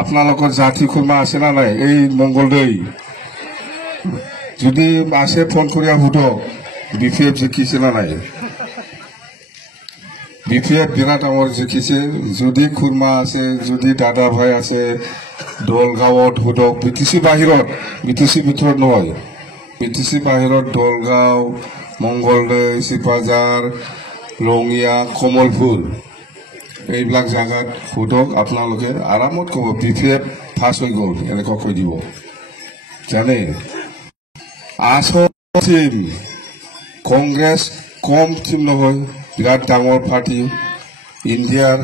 আপোনালোকৰ জাতি খুৰমা আছে না নাই এই মংগলদৈ যদি আছে ফোন কৰি সুধক বিপিএফ জিকিছে না নাই বিপিএফ বিৰাট ডাঙৰ জিকিছে যদি খুৰমা আছে যদি দাদা ভাই আছে দলগাঁৱত সুধক বিটিচি বাহিৰত বিটিচি ভিতৰত নহয় বিটিচি বাহিৰত দলগাঁও মংগলদৈ চিপাজাৰ ৰঙিয়া কমলপুৰ এইবিলাক জায়গাত সুধক আপোনালোকে আৰামত ক'ব বিপিএফ ফাৰ্ষ্ট হৈ গ'ল এনেকুৱা কৈ দিব জানে আচল টিম কংগ্ৰেছ কম টিম নহয় বিৰাট ডাঙৰ পাৰ্টি ইণ্ডিয়াৰ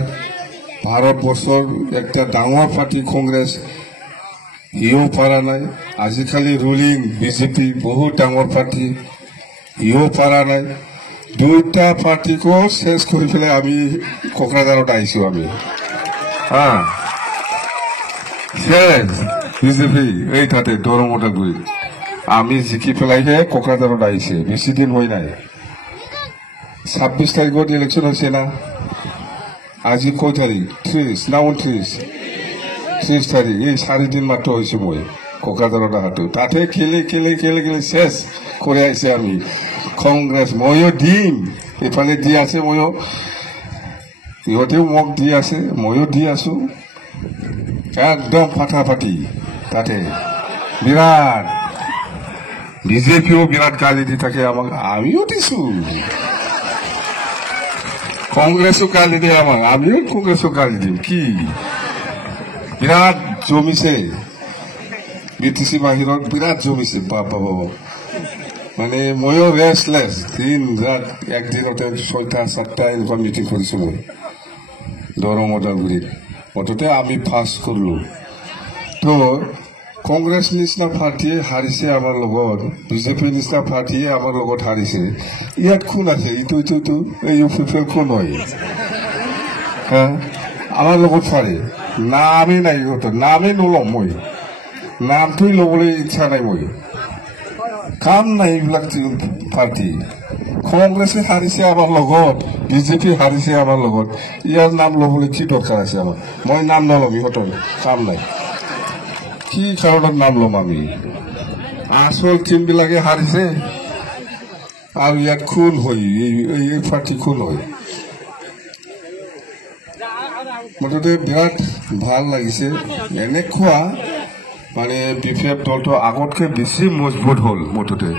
ভাৰতবৰ্ষৰ একটা ডাঙৰ পাৰ্টি কংগ্ৰেছ সিও পৰা নাই আজিকালি ৰুলিং বিজেপি বহুত ডাঙৰ পাৰ্টি সিও পৰা নাই দুটা পাৰ্টিকো শেষ কৰি পেলাই আমি কোকৰাঝাৰত আহিছো আমি শেষ বিজেপি এই তাতে দৰমতা গৈ আমি জিকি পেলাইহে কোকৰাঝাৰত আহিছে বেছি দিন হৈ নাই 26 তাৰিখত ইলেকশ্যন হৈছে না আজি কয় তাৰিখ 30 না 29 তাৰিখ এই 4 দিন মাত্ৰ হৈছে মই কোকৰাঝাৰত অহাটো তাতে খেলি শেষ কৰি আহিছে আমি কংগ্ৰেছ ময়ো দিম এফালে দি আছে ময়ো ইহঁতেও মোক দি আছে ময়ো দি আছো একদম ফাটাফাটি তাতে বিৰাট বিজেপিও বিৰাট গালি দি থাকে আমাক আমিও দিছো কংগ্ৰেছো গালি দিয়ে আমাক আমিও কংগ্ৰেছো গালি দিম কি বিৰাট জমিছে বিটিচি বাহিৰত বিৰাট জমিছে বাবা মানে ময়ো ৰেষ্টলেছ দিন ৰাত একদিনতে 6টা 7টা এনেকুৱা মিটিং কৰিছো মই দৰং ওদালগুৰিত মুঠতে আমি ফাৰ্ষ্ট কৰিলো তো কংগ্ৰেছ নিচিনা পাৰ্টীয়ে হাৰিছে আমাৰ লগত বিজেপি নিচিনা পাৰ্টীয়ে আমাৰ লগত হাৰিছে ইয়াত কোন আছে ইটো এই ইউপিএফৰ কোন হয় আমাৰ লগত পাৰে নামেই নাই ইহঁতৰ নামেই নল'ম মই নামটোই ল'বলৈ ইচ্ছা নাই মই কাম নাই এইবিলাক পাৰ্টি কংগ্ৰেছে হাৰিছে আমাৰ লগত বিজেপি হাৰিছে আমাৰ লগত ইয়াৰ নাম ল'বলৈ কি দৰকাৰ আছে আমাৰ মই নাম নল'ম ইহঁতৰ কাম নাই কি কাৰণত নাম ল'ম আমি আচল টিমবিলাকে হাৰিছে আৰু ইয়াত কোন হয় এই পাৰ্টি কোন হয় মুঠতে বিৰাট ভাল লাগিছে এনেকুৱা মানে বিপিএফ দলটো আগতকৈ বেছি মজবুত হ'ল মুঠতে